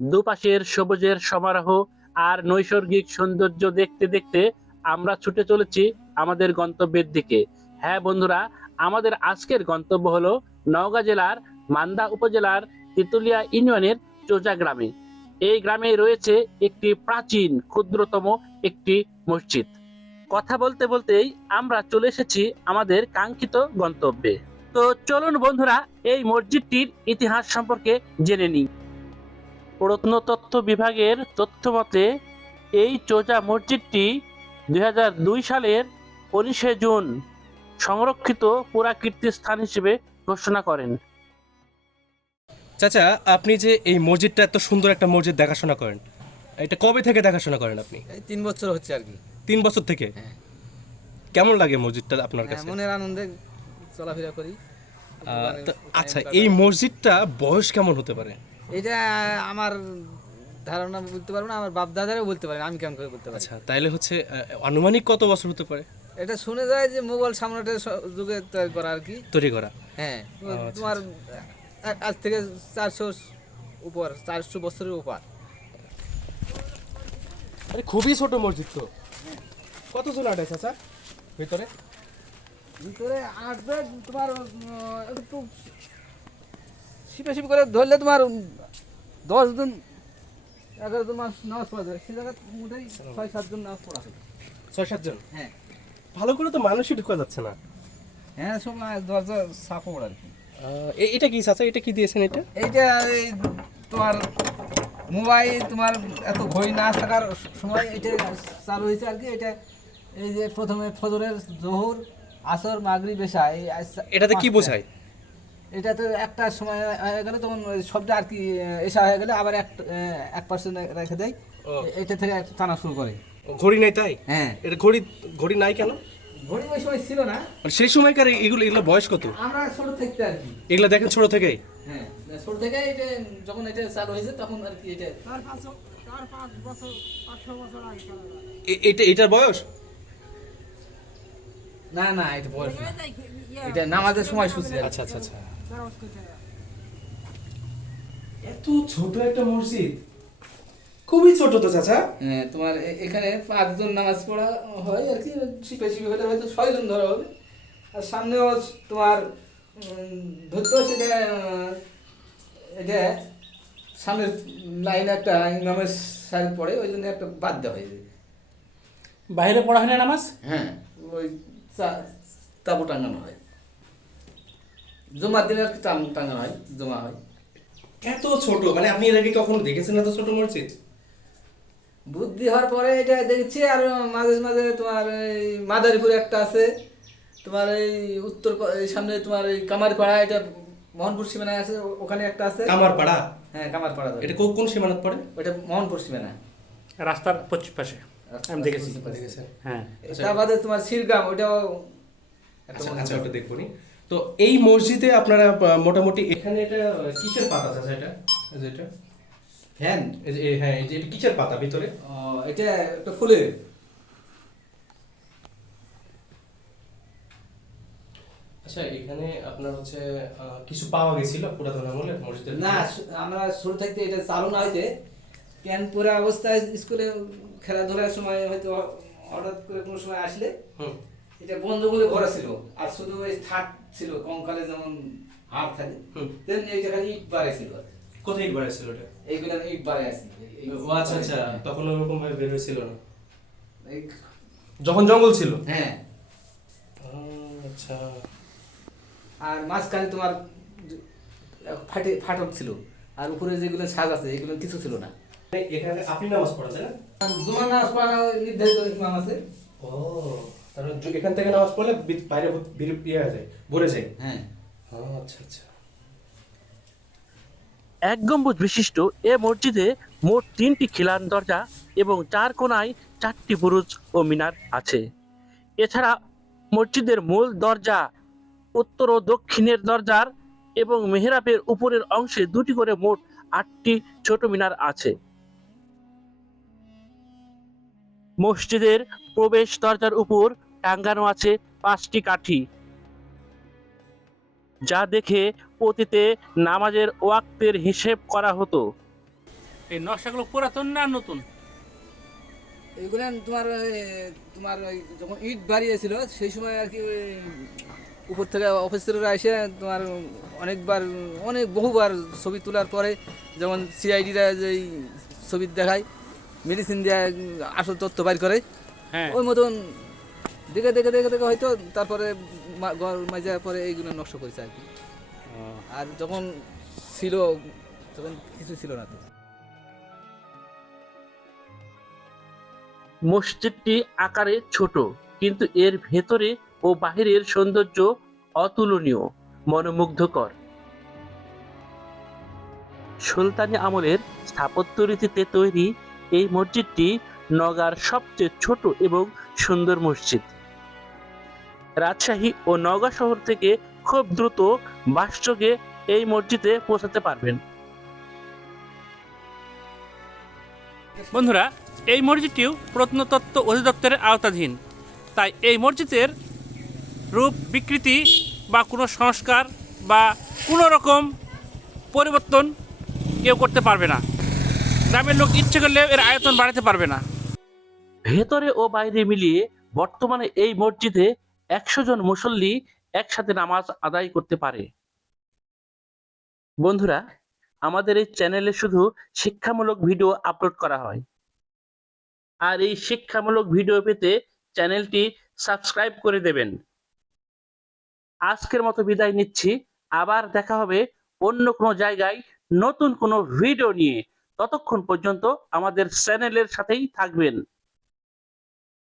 দুপাশের সবুজের সমারোহ আর নৈসর্গিক সৌন্দর্য দেখতে দেখতে আমরা ছুটে চলেছি আমাদের গন্তব্যের দিকে। হ্যাঁ বন্ধুরা, আমাদের আজকের গন্তব্য হলো নওগাঁ জেলার মান্দা উপজেলার তেতুলিয়া ইউনিয়নের চোজা গ্রামে। এই গ্রামে রয়েছে একটি প্রাচীন ক্ষুদ্রতম একটি মসজিদ। কথা বলতে বলতেই আমরা চলে এসেছি আমাদের কাঙ্ক্ষিত গন্তব্যে। তো চলুন বন্ধুরা, এই মসজিদটির ইতিহাস সম্পর্কে জেনে নিই। প্রত্নতত্ত্ব বিভাগের তথ্য মতে এই চোজা মসজিদটি ২০০২ সালের ১৯শে জুন সংরক্ষিত পুরাকীর্তি স্থান হিসেবে ঘোষণা করেন। চাচা, আপনি যে এই মসজিদটা এত সুন্দর একটা মসজিদ দেখাশোনা করেন, এটা কবে থেকে দেখাশোনা করেন আপনি? এই ৩ বছর হচ্ছে আর কি। ৩ বছর থেকে? হ্যাঁ। কেমন লাগে মসজিদটা আপনার কাছে? মনের আনন্দে চলাফেরা করি। আচ্ছা, এই মসজিদটা বয়স কেমন হতে পারে? এটা আমার ধারণা বলতে পারবো না, আমার বাপ দাদারও বলতে পারে না, আমি কেমন করে বলতে পারি। আচ্ছা, তাইলে হচ্ছে আনুমানিক কত বছর হতে পারে এটা শুনে যায় যে মোগল সম্রাটের যুগে তৈরি করা আর কি। তৈরি করা? হ্যাঁ, আচ্ছা, তোমার আজ থেকে 400 উপর, 400 বছরের উপর। আরে খুবই ছোট মসজিদ তো। কতজন আটে চাচা ভিতরে? ভিতরে আসবে তোমার একটু শিপে শিপে করে ধরলে তোমার 10 জন 11 জন মানুষ নামাজ পড়া যায়। সে জায়গায় মোটাই 6-7 জন নামাজ পড়া হয়। ৬-৭ জন? হ্যাঁ ভালো করে তো মানুষই ঢোকা যাচ্ছে না। হ্যাঁ, সব দরজা সাপোর্ট আর কি। এটা কি চাচা, এটা কি দিয়েছেন এটা? এইটা এই তোমার মোবাইল তোমার এত ঘড়ি না থাকার সময় এটা চালু হয়েছে আর কি। এটা এই যে প্রথমে ফজরের, জোহর, আসর, মাগরিব, এশা, এই এটাতে কি বোঝায়? এটাতে একটা সময় হয়ে গেলে তখন ওই শব্দ আর কি, এশা হয়ে গেলে আবার 1% রেখে দেয়। এটা থেকে টানা শুরু করে। ঘড়ি নাই তাই? হ্যাঁ, এটা ঘড়ি নাই কেন? ঘড়ি ওই সময় ছিল না, মানে সেই সময়কার এগুলো বয়স কত? আমরা ছোট থাকতে আর কি। এগুলো দেখেন ছোট থেকেই? হ্যাঁ, ছোট থেকে এটা যখন এটা চালু হয়েছে তখন আর কি এটা এটার বয়স? না না, এটা বয়স না। এটা নামাজের সময় সূচি আর কি। আচ্ছা আচ্ছা আচ্ছা। এত ছোট একটা মসজিদ, খুবই ছোট তো চাচা। হ্যাঁ, তোমার এখানে 5 জন নামাজ পড়া হয় আর কি। শিপে শিপে হলে হয়তো 6 জন ধরা হবে। আর সামনেও তোমার ধরতো সেটা এটা সামনের লাইনে একটা ইমামের সাহেব পড়ে, ওই জন্য একটা বাদ দেওয়া হয়েছে। বাইরে পড়া হয় না নামাজ? হ্যাঁ, ওই তাবু টাঙানো হয়। জমার দিনে আর কি টাঙানো হয়, জমা হয়। এত ছোট, মানে আপনি এর আগে কখনো দেখেছেন এত ছোট মসজিদ? বুদ্ধি হওয়ার পরে এটা দেখছি। আর মাঝে মাঝে তোমার এই মাদারীপুরে একটা আছে, তোমার এই উত্তর এই সামনে তোমার এই কামারপাড়া, এটা মোহনপুর সীমানায় আছে, ওখানে একটা আছে। কামারপাড়া? হ্যাঁ, কামারপাড়া। এটা কোন সীমানাত পড়ে? ওটা মোহনপুর সীমানা, রাস্তার পশ্চিম পাশে আমি দেখেছি। দেখেছেন? হ্যাঁ। তার বাদে তোমার শিরগ্রাম, ওটাও একটা আচ্ছা মসজিদ আচ্ছা, আছে। ওটা দেখবো নি। তো এই মসজিদে আপনারা মোটামুটি এখানে এটা কিসের পাতা চাচা? এটা এই যে এটা ফ্যান, হ্যাঁ, এই যে এটা কিসের পাতা ভিতরে? এটা একটা ফুলের। আচ্ছা, এখানে আপনার হচ্ছে কিছু পাওয়া গেছিল পুরাতন আমলে মসজিদের? না, আমরা শুরু থাকতে এটা চালু না হইতে ক্যান পরে অবস্থায় স্কুলে খেলাধুলার সময় হয়তো হঠাৎ করে কোনো সময় আসলে হুম। এটা বন্ধ করে ভরা ছিল। আর শুধু ওই থাক ছিল, কঙ্কালে যেমন হাড় থাকে তেমনি এইটা খালি ইট বাড়ে ছিল। কোথায় ইট বাড়াইছিল এটা? এইগুলো আমি ইট বাড়ে আছি। ও আচ্ছা আচ্ছা, তখন ওরকম ভাবে বের হয়েছিল না এই- যখন জঙ্গল ছিল? হ্যাঁ, আচ্ছা। আর মাঝখানে তোমার ফাটক ছিল। আর উপরে যেগুলো ছাদ আছে এগুলো কিছু ছিল না। এখানে আপনি নামাজ পড়েন তাই না? জুমার নামাজ পড়া নির্ধারিত ইমাম আছে। ও, তাহলে এখান থেকে নামাজ পড়লে বাইরে ইয়ে হয়ে যায়, ভরে যায়। হ্যাঁ, আচ্ছা আচ্ছা। এক গম্বুজ বিশিষ্ট এ মসজিদে মোট 3টি খিলান দরজা এবং 4 কোণায় 4টি বুরুজ ও মিনার আছে। এছাড়া মসজিদের মূল দরজা, উত্তর ও দক্ষিণের দরজার এবং মেহরাবের উপরের অংশে 2টি করে মোট 8টি ছোট মিনার আছে। মসজিদের প্রবেশ দরজার উপর টাঙ্গানো আছে 5টি কাঠি, যা দেখে অতীতে নামাজের ওয়াক্তের হিসেব করা হতো। এই নকশাগুলো পুরাতন না নতুন? এইগুলো তোমার ওই যখন ইট বাড়িয়েছিল সেই সময় আর কি ওই উপর থেকে অফিসাররা এসে তোমার বহুবার ছবি তোলার পরে যেমন সিআইডিরা যেই ছবি দেখায় মেডিসিন দিয়ে আসল তথ্য বাইর করে, হ্যাঁ। ওই মতন দেখে দেখে দেখে দেখে হয়তো তারপরে ঘর মাজা পরে এইগুলো নষ্ট করেছে আর কি। আর যখন ছিল তখন কিছু ছিল না তো। মসজিদটি আকারে ছোট, কিন্তু এর ভেতরে ও বাহিরের সৌন্দর্য অতুলনীয়, মনোমুগ্ধকর। সুলতানি আমলের স্থাপত্য রীতিতে তৈরি এই মসজিদটি নওগাঁর সবচেয়ে ছোট এবং সুন্দর মসজিদ। রাজশাহী ও নওগাঁ শহর থেকে খুব দ্রুত বাসযোগে এই মসজিদে পৌঁছাতে পারবেন। বন্ধুরা, এই মসজিদটিও প্রত্নতত্ত্ব অধিদপ্তরের আওতাধীন, তাই এই মসজিদের রূপ বিকৃতি বা কোনো সংস্কার বা কোনো রকম পরিবর্তন কেউ করতে পারবে না। গ্রামের লোক ইচ্ছে করলে এর আয়তন বাড়াতে পারবে না। ভেতরে ও বাইরে মিলিয়ে বর্তমানে এই মসজিদে 100 জন মুসল্লি একসাথে নামাজ আদায় করতে পারে। বন্ধুরা, আমাদের এই চ্যানেলে শুধু শিক্ষামূলক ভিডিও আপলোড করা হয়, আর এই শিক্ষামূলক ভিডিও পেতে চ্যানেলটি সাবস্ক্রাইব করে দেবেন। আজকের মতো বিদায় নিচ্ছি, আবার দেখা হবে অন্য কোনো জায়গায় নতুন কোনো ভিডিও নিয়ে। ততক্ষণ পর্যন্ত আমাদের চ্যানেলের সাথেই থাকবেন।